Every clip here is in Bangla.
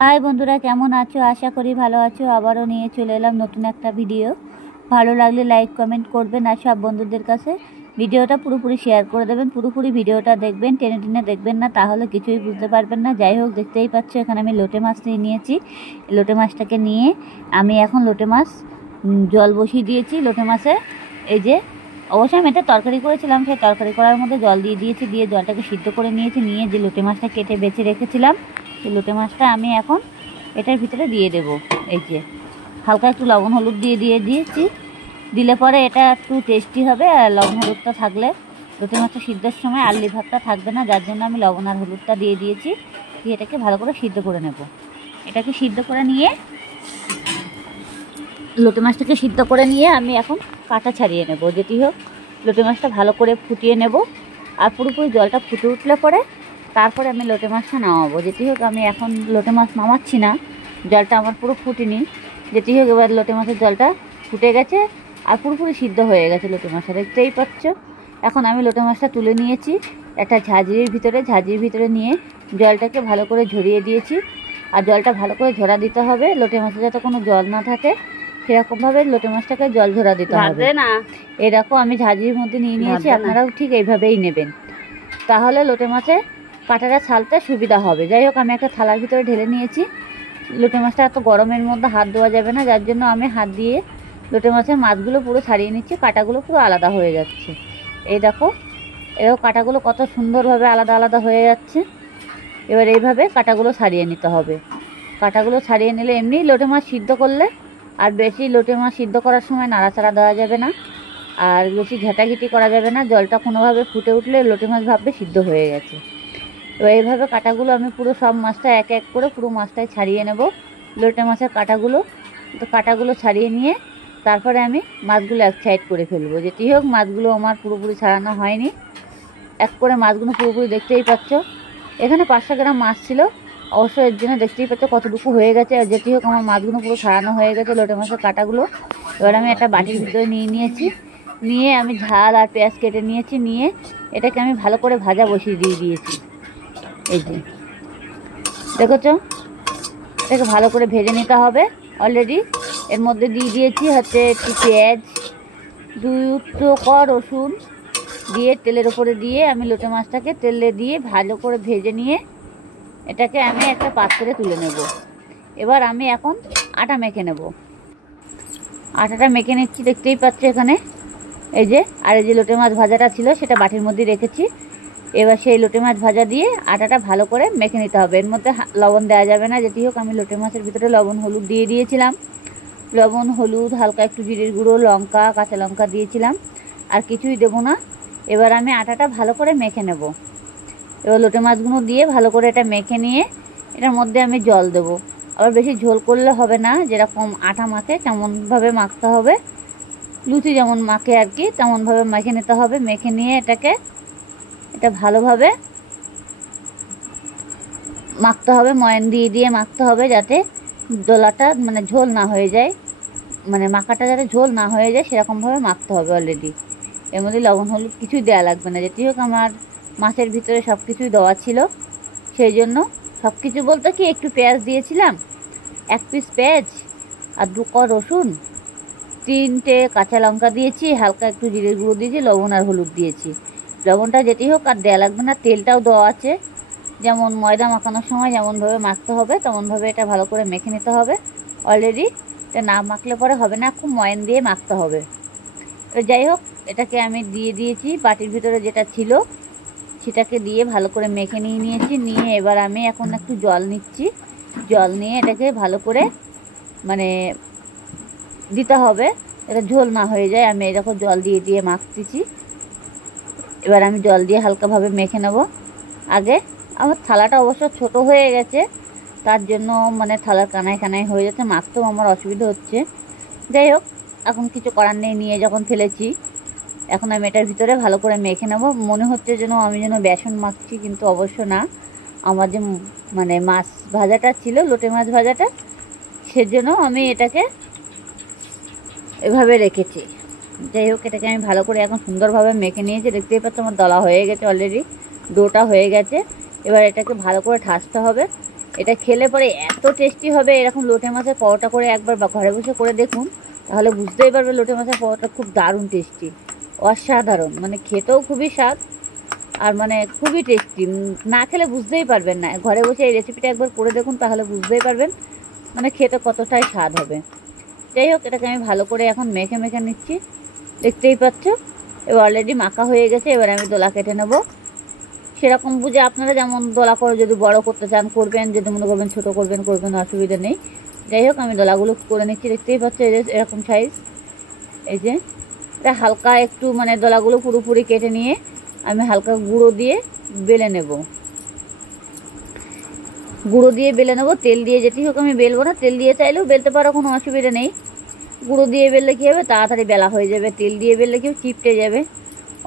হাই বন্ধুরা, কেমন আছো? আশা করি ভালো আছো। আবারও নিয়ে চলে এলাম নতুন একটা ভিডিও। ভালো লাগলে লাইক কমেন্ট করবেন আর সব বন্ধুদের কাছে ভিডিওটা পুরোপুরি শেয়ার করে দেবেন। পুরোপুরি ভিডিওটা দেখবেন, টেনে টেনে দেখবেন না, তাহলে কিছুই বুঝতে পারবেন না। যাই হোক, দেখতেই পাচ্ছ এখানে আমি লোটে মাছ নিয়েছি। লোটে মাছটাকে নিয়ে আমি এখন লোটে মাছ জল বসিয়ে দিয়েছি। লোটে মাছে এই যে অবশ্যই আমি এটা তরকারি করেছিলাম, সেই তরকারি করার মধ্যে জল দিয়ে দিয়েছি, দিয়ে জলটাকে সিদ্ধ করে নিয়েছি। নিয়ে যে লোটে মাছটা কেটে বেছে রেখেছিলাম, সেই লোটে মাছটা আমি এখন এটার ভিতরে দিয়ে দেব। এই যে হালকা একটু লবণ হলুদ দিয়ে দিয়েছি। দিলে পরে এটা একটু টেস্টি হবে। আর লবণ হলুদটা থাকলে লোটে মাছটা সিদ্ধের সময় আর লিভারটা থাকবে না, যার জন্য আমি লবণ আর হলুদটা দিয়ে দিয়েছি। দিয়ে এটাকে ভালো করে সিদ্ধ করে নেব। এটাকে সিদ্ধ করে নিয়ে লোটে মাছটাকে সিদ্ধ করে নিয়ে আমি এখন কাঁটা ছাড়িয়ে নেব। যেটি হোক, লোটে মাছটা ভালো করে ফুটিয়ে নেব। আর পুরোপুরি জলটা ফুটে উঠলে পরে তারপরে আমি লোটে মাছটা নামাবো। যেটি হোক, আমি এখন লোটে মাছ নামাচ্ছি না, জলটা আমার পুরো ফুটেনি। যেটি হোক, এবার লোটে মাছের জলটা ফুটে গেছে আর পুরোপুরি সিদ্ধ হয়ে গেছে লোটে মাছটা, দেখতেই পাচ্ছ। এখন আমি লোটে মাছটা তুলে নিয়েছি একটা ঝাঁঝরির ভিতরে নিয়ে জলটাকে ভালো করে ঝরিয়ে দিয়েছি। আর জলটা ভালো করে ঝরা দিতে হবে, লোটে মাছে যাতে কোনো জল না থাকে সেরকমভাবে লোটে মাছটাকে জল ঝরা দিতে হবে না। এরকম আমি ঝাঁঝরির মধ্যে নিয়ে নিয়েছি, আপনারাও ঠিক এইভাবেই নেবেন, তাহলে লোটে মাছে কাঁটাটা ছালতে সুবিধা হবে। যাই হোক, আমি একটা থালার ভিতরে ঢেলে নিয়েছি। লোটে মাছটা এত গরমের মধ্যে হাত দেওয়া যাবে না, যার জন্য আমি হাত দিয়ে লোটে মাছের মাছগুলো পুরো ছাড়িয়ে নিচ্ছি। কাঁটাগুলো পুরো আলাদা হয়ে যাচ্ছে। এই দেখো, এরকম কাঁটাগুলো কত সুন্দরভাবে আলাদা আলাদা হয়ে যাচ্ছে। এবার এইভাবে কাঁটাগুলো ছাড়িয়ে নিতে হবে। কাঁটাগুলো ছাড়িয়ে নিলে এমনি লোটে মাছ সিদ্ধ করলে আর বেশি লোটে মাছ সিদ্ধ করার সময় নাড়াচাড়া দেওয়া যাবে না, আর বেশি ঘেটাঘেটি করা যাবে না। জলটা কোনোভাবে ফুটে উঠলে লোটে মাছ ভাববে সিদ্ধ হয়ে গেছে। তো এইভাবে কাঁটাগুলো আমি পুরো সব মাছটা এক এক করে পুরো মাছটাই ছাড়িয়ে নেব, লোটে মাছের কাঁটাগুলো। তো কাঁটাগুলো ছাড়িয়ে নিয়ে তারপরে আমি মাছগুলো এক সাইড করে ফেলবো। যেটি হোক, মাছগুলো আমার পুরোপুরি ছাড়ানো হয়নি। এক করে মাছগুলো পুরোপুরি দেখতেই পাচ্ছ। এখানে 500 গ্রাম মাছ ছিল, অবশ্য এর জন্য দেখতেই পাচ্ছ কতটুকু হয়ে গেছে। আর যেটি হোক, আমার মাছগুলো পুরো ছাড়ানো হয়ে গেছে লোটে মাছের কাঁটাগুলো। এবার আমি একটা বাটির ভিতরে নিয়েছি। নিয়ে আমি ঝাল আর পেঁয়াজ কেটে নিয়েছি। নিয়ে এটাকে আমি ভালো করে ভাজা বসিয়ে দিয়েছি। এই যে দেখেছো, এটাকে ভালো করে ভেজে নিতে হবে। অলরেডি এর মধ্যে দিয়ে দিয়েছি হচ্ছে একটু পেঁয়াজ, 2 টুকরো রসুন দিয়ে তেলের ওপরে দিয়ে আমি লোটে মাছটাকে তেলে দিয়ে ভালো করে ভেজে নিয়ে এটাকে আমি একটা পাত্রে তুলে নেব। এবার আমি এখন আটা মেখে নেব। আটাটা মেখে নিচ্ছি, দেখতেই পাচ্ছ এখানে। এই যে, আর এই যে লোটে মাছ ভাজাটা ছিল সেটা বাটির মধ্যে রেখেছি। এবার সেই লোটে মাছ ভাজা দিয়ে আটাটা ভালো করে মেখে নিতে হবে। এর মধ্যে লবণ দেওয়া যাবে না। যেটি হোক, আমি লোটে মাছের ভিতরে লবণ হলুদ দিয়ে দিয়েছিলাম। লবণ হলুদ, হালকা একটু জিরের গুঁড়ো, লঙ্কা, কাঁচা লঙ্কা দিয়েছিলাম, আর কিছুই দেবো না। এবার আমি আটাটা ভালো করে মেখে নেব। এবার লোটে মাছগুলো দিয়ে ভালো করে এটা মেখে নিয়ে এটার মধ্যে আমি জল দেবো। আবার বেশি ঝোল করলে হবে না, যেরকম আটা মাখে তেমনভাবে মাখতে হবে। লুচি যেমন মাখে আর কি, তেমনভাবে মেখে নিতে হবে। মেখে নিয়ে এটা ভালোভাবে মাখতে হবে, ময়ান দিয়ে মাখতে হবে, যাতে দোলাটা মানে ঝোল না হয়ে যায়, মানে মাখাটা যাতে ঝোল না হয়ে যায় সেরকমভাবে মাখতে হবে। অলরেডি এর মধ্যে লবণ হলুদ কিছুই দেওয়া লাগবে না। যেটি হোক, আমার মাছের ভিতরে সব কিছুই দেওয়া ছিল, সেই জন্য সব কিছু বলতে কি একটু পেঁয়াজ দিয়েছিলাম, 1 পিস পেঁয়াজ আর 2 কোয়া রসুন, 3টে কাঁচা লঙ্কা দিয়েছি, হালকা একটু জিরের গুঁড়ো দিয়েছি, লবণ আর হলুদ দিয়েছি। লবণটা যেটি হোক আর দেওয়া লাগবে না। তেলটাও দেওয়া আছে, যেমন ময়দা মাখানোর সময় যেমনভাবে মাখতে হবে তেমনভাবে এটা ভালো করে মেখে নিতে হবে। অলরেডি এটা না মাখলে পরে হবে না, খুব ময়ান দিয়ে মাখতে হবে। তো যাই হোক, এটাকে আমি দিয়ে দিয়েছি বাটির ভিতরে যেটা ছিল সেটাকে দিয়ে ভালো করে মেখে নিয়েছি। নিয়ে এবার আমি এখন একটু জল নিচ্ছি। জল নিয়ে এটাকে ভালো করে মানে দিতে হবে, এটা ঝোল না হয়ে যায়। আমি এরকম জল দিয়ে মাখতেছি। এবার আমি জল দিয়ে হালকাভাবে মেখে নেব। আগে আমার থালাটা অবশ্য ছোট হয়ে গেছে, তার জন্য মানে থালার কানায় কানায় হয়ে যাচ্ছে, মাখতেও আমার অসুবিধা হচ্ছে। যাই হোক, এখন কিছু করার নেই, নিয়ে যখন ফেলেছি এখন আমি এটার ভিতরে ভালো করে মেখে নেব। মনে হচ্ছে যেন আমি বেসন মাখছি, কিন্তু অবশ্য না। আমার যে মানে মাছ ভাজাটা ছিল, লোটে মাছ ভাজাটা, সেজন্য আমি এটাকে এভাবে রেখেছি। যাই হোক, এটাকে আমি ভালো করে এখন সুন্দরভাবে মেখে নিয়েছি। দেখতেই পাচ্ছ আমার দলা হয়ে গেছে, অলরেডি ডোটা হয়ে গেছে। এবার এটাকে ভালো করে ঠাসতে হবে। এটা খেলে পরে এত টেস্টি হবে। এরকম লোটে মাছের পরোটা করে একবার ঘরে বসে করে দেখুন, তাহলে বুঝতেই পারবে লোটে মাছের পরোটা খুব দারুণ টেস্টি, অসাধারণ, মানে খেতেও খুবই স্বাদ আর মানে খুবই টেস্টি। না খেলে বুঝতেই পারবেন না। ঘরে বসে এই রেসিপিটা একবার করে দেখুন, তাহলে বুঝতেই পারবেন মানে খেতে কতটাই স্বাদ হবে। যাই হোক, এটাকে আমি ভালো করে এখন মেখে মেখে নিচ্ছি, দেখতেই পাচ্ছ। এবার অলরেডি মাখা হয়ে গেছে। এবার আমি দোলা কেটে নেব। সেরকম বুঝে আপনারা যেমন দোলা করে যদি বড় করতে চান করবেন, যদি মনে করবেন ছোটো করবেন করবেন, অসুবিধা নেই। যাই হোক, আমি দোলাগুলো করে নিচ্ছি, দেখতেই পাচ্ছ এই যে এরকম সাইজ। এই যে এটা হালকা একটু মানে দোলাগুলো পুরোপুরি কেটে নিয়ে আমি হালকা গুঁড়ো দিয়ে বেলে নেব। গুঁড়ো দিয়ে বেলে নেবো, তেল দিয়ে যেটি হোক আমি বেলবো না। তেল দিয়ে চাইলেও বেলতে পারো, কোনো অসুবিধা নেই। গুঁড়ো দিয়ে বেললে কী হবে, তাড়াতাড়ি বেলা হয়ে যাবে। তেল দিয়ে বেললে কেউ চিপটে যাবে,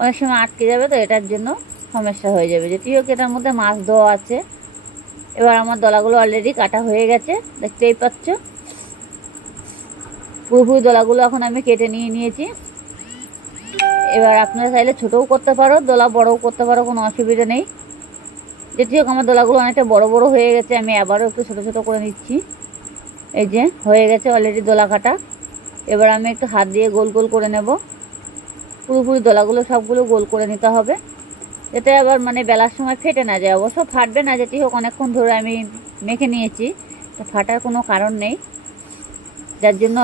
অনেক সময় আটকে যাবে, তো এটার জন্য সমস্যা হয়ে যাবে। যেটি হোক, এটার মধ্যে মাছ দেওয়া আছে। এবার আমার দলাগুলো অলরেডি কাটা হয়ে গেছে, দেখতেই পাচ্ছ। পুরোপুরি দলাগুলো এখন আমি কেটে নিয়েছি। এবার আপনারা চাইলে ছোটও করতে পারো, দোলা বড়ও করতে পারো, কোনো অসুবিধা নেই। যেটি হোক, আমার দোলাগুলো অনেকটা বড় বড় হয়ে গেছে। আমি আবারও একটু ছোটো ছোটো করে নিচ্ছি। এই যে হয়ে গেছে অলরেডি দোলা কাটা। এবার আমি একটু হাত দিয়ে গোল গোল করে নেব। পুরোপুরি দোলাগুলো সবগুলো গোল করে নিতে হবে, যাতে আবার মানে বেলার সময় ফেটে না যায়। অবশ্য ফাটবে না, যেটি হোক অনেকক্ষণ ধরে আমি মেখে নিয়েছি, তো ফাটার কোনো কারণ নেই। যার জন্য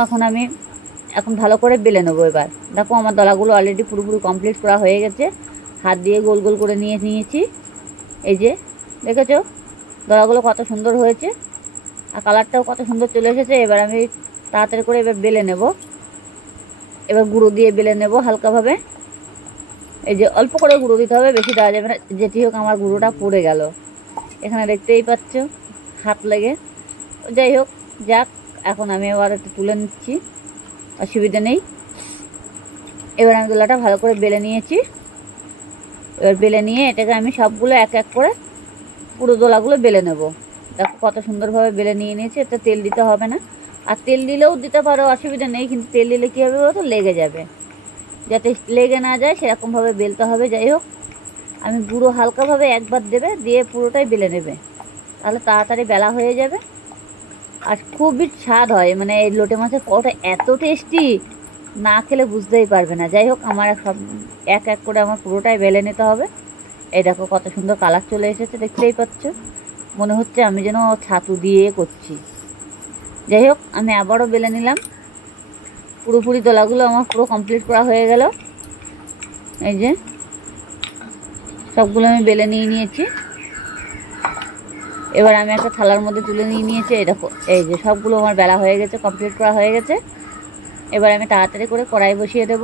এখন ভালো করে বেলে নেবো। এবার দেখো, আমার দলাগুলো অলরেডি পুরোপুরি কমপ্লিট করা হয়ে গেছে। হাত দিয়ে গোল গোল করে নিয়েছি। এই যে দেখেছো দলাগুলো কত সুন্দর হয়েছে, আর কালারটাও কত সুন্দর চলে এসেছে। এবার আমি তাড়াতাড়ি করে এবার বেলে নেব। এবার গুঁড়ো দিয়ে বেলে নেব হালকাভাবে। এই যে অল্প করে গুঁড়ো দিতে হবে, বেশি দেওয়া যাবে না। যেটি হোক, আমার গুঁড়োটা পড়ে গেল এখানে, দেখতেই পাচ্ছ হাত লেগে। যাই হোক, যাক, এখন আমি এবার একটু তুলে নিচ্ছি, অসুবিধা নেই। এবার আমি দোলাটা ভালো করে বেলে নিয়েছি। এবার বেলে নিয়ে এটাকে আমি সবগুলো এক এক করে পুরো দোলাগুলো বেলে নেব। দেখো কত সুন্দরভাবে বেলে নিয়েছি। এতে তেল দিতে হবে না, আর তেল দিলেও দিতে পারো, অসুবিধা নেই। কিন্তু তেল দিলে কী হবে বলো তো, লেগে যাবে। যাতে লেগে না যায় সেরকমভাবে বেলতে হবে। যাই হোক, আমি গুঁড়ো হালকাভাবে একবার দেবে, দিয়ে পুরোটাই বেলে নেবে, তাহলে তাড়াতাড়ি বেলা হয়ে যাবে। আর খুবই স্বাদ হয়, মানে এই লোটে মাছের পরোটা এত টেস্টি, না খেলে বুঝতেই পারবে না। যাই হোক, আমার সব এক এক করে আমার পুরোটাই বেলে নিতে হবে। এই দেখো কত সুন্দর কালার চলে এসেছে, দেখতেই পাচ্ছ। মনে হচ্ছে আমি যেন ছাতু দিয়ে করছি। যাই হোক, আমি আবারও বেলে নিলাম। পুরোপুরি দলাগুলো আমার পুরো কমপ্লিট করা হয়ে গেল। এই যে সবগুলো আমি বেলে নিয়েছি। এবার আমি একটা থালার মধ্যে তুলে নিয়েছি। এই দেখো, এই যে সবগুলো আমার বেলা হয়ে গেছে, কমপ্লিট করা হয়ে গেছে। এবার আমি তাড়াতাড়ি করে কড়াই বসিয়ে দেব।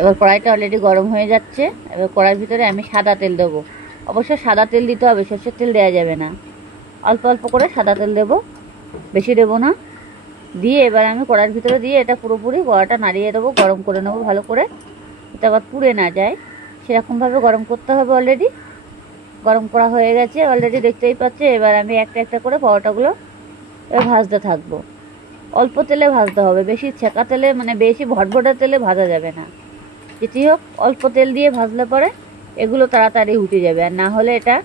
এবার কড়াইটা অলরেডি গরম হয়ে যাচ্ছে। এবার কড়াইয়ের ভিতরে আমি সাদা তেল দেবো। অবশ্য সাদা তেল দিতে হবে, সর্ষের তেল দেওয়া যাবে না। অল্প অল্প করে সাদা তেল দেবো, বেশি দেবো না। দিয়ে এবার আমি কড়াইয়ের ভিতরে দিয়ে এটা পুরোপুরি কড়াটা নাড়িয়ে দেবো, গরম করে নেবো ভালো করে, এটা আবার পুড়ে না যায় সেরকমভাবে গরম করতে হবে। অলরেডি গরম করা হয়ে গেছে, অলরেডি দেখতেই পাচ্ছে। এবার আমি একটা একটা করে পরোটাগুলো এবার ভাজতে থাকবো। অল্প তেলে ভাজতে হবে, বেশি ছেঁকা তেলে মানে বেশি ভটভটা তেলে ভাজা যাবে না। যেটি হোক, অল্প তেল দিয়ে ভাজলে পরে এগুলো তাড়াতাড়ি উঠে যাবে। আর না হলে এটা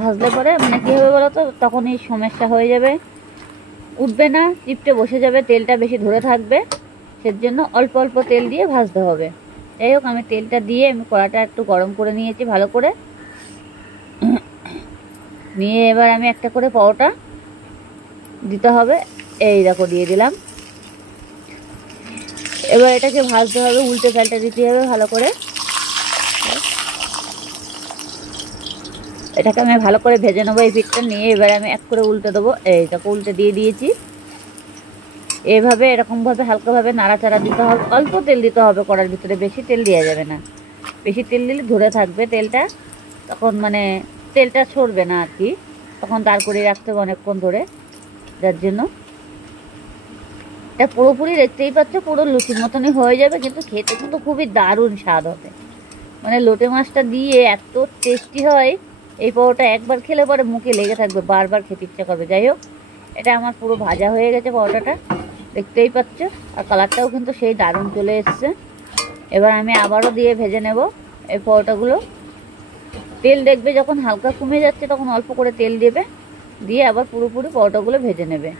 ভাজলে পরে মানে কী হবে বলো তো, তখনই সমস্যা হয়ে যাবে, উঠবে না, চিপটে বসে যাবে, তেলটা বেশি ধরে থাকবে। সেজন্য অল্প অল্প তেল দিয়ে ভাজতে হবে। যাই হোক, আমি তেলটা দিয়ে আমি কড়াটা একটু গরম করে নিয়েছি ভালো করে নিয়ে এবার আমি একটা করে পরোটা দিতে হবে। এই দেখো দিয়ে দিলাম। এবার এটাকে ভাজতে হবে, উল্টে পাল্টে দিতে হবে ভালো করে। এটাকে আমি ভালো করে ভেজে নেবো এই পিঠটা নিয়ে। এবার আমি এক করে উল্টে দেবো। এই দেখো উল্টে দিয়ে দিয়েছি। এইভাবে এরকমভাবে হালকাভাবে নাড়াচাড়া দিতে হবে। অল্প তেল দিতে হবে কড়ার ভিতরে, বেশি তেল দেওয়া যাবে না। বেশি তেল দিলে ধরে থাকবে তেলটা, তখন মানে তেলটা ছড়বে না আর কি, তখন দাঁড় করে রাখতে হবে অনেকক্ষণ ধরে। যার জন্য এটা পুরোপুরি দেখতেই পাচ্ছ পুরো লুচির মতনই হয়ে যাবে, কিন্তু খেতে কিন্তু খুবই দারুণ স্বাদ হবে। মানে লোটে মাছটা দিয়ে এত টেস্টি হয় এই পরোটা, একবার খেলে পরে মুখে লেগে থাকবে, বারবার খেতে ইচ্ছা করবে। যাই হোক, এটা আমার পুরো ভাজা হয়ে গেছে পরোটাটা, দেখতেই পাচ্ছ। আর কালারটাও কিন্তু সেই দারুণ চলে এসছে। এবার আমি আবারও দিয়ে ভেজে নেব এই পরোটাগুলো। তেল দেখবে যখন হালকা কমে যাচ্ছে তখন অল্প করে তেল দেবে, দিয়ে আবার পুরোপুরি পরোটাগুলো ভেজে নেবে।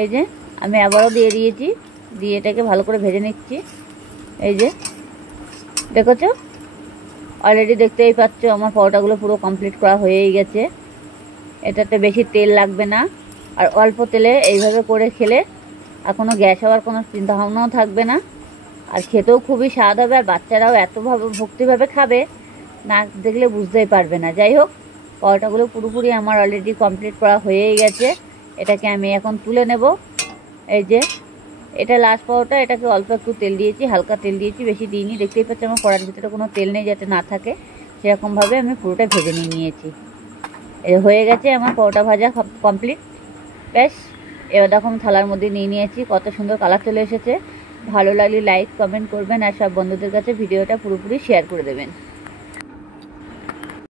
এই যে আমি আবারও দিয়ে দিয়েছি, দিয়ে এটাকে ভালো করে ভেজে নিচ্ছি। এই যে দেখেছো, অলরেডি দেখতেই পাচ্ছ আমার পরোটাগুলো পুরো কমপ্লিট করা হয়েই গেছে। এটাতে বেশি তেল লাগবে না, আর অল্প তেলে এইভাবে করে খেলে আর কোনো গ্যাস হওয়ার কোনো চিন্তাভাবনাও থাকবে না, আর খেতেও খুবই স্বাদ হবে। আর বাচ্চারাও এতভাবে ভক্তিভাবে খাবে, না দেখলে বুঝতেই পারবে না। যাই হোক, পরোটাগুলো পুরোপুরি আমার অলরেডি কমপ্লিট করা হয়েই গেছে। এটাকে আমি এখন তুলে নেব। এই যে এটা লাস্ট পরোটা, এটাকে অল্প একটু তেল দিয়েছি, হালকা তেল দিয়েছি, বেশি দিইনি। দেখতেই পাচ্ছি আমার কড়ার ভিতরে কোনো তেল নেই, যাতে না থাকে সেরকমভাবে আমি পুরোটা ভেজে নিয়েছি। হয়ে গেছে আমার পরোটা ভাজা কমপ্লিট। ব্যাস, এবার দেখো আমি থালার মধ্যে নিয়েছি। কত সুন্দর কালার চলে এসেছে। ভালো লাগলে লাইক কমেন্ট করবেন, আর সব বন্ধুদের কাছে ভিডিওটা পুরোপুরি শেয়ার করে দেবেন।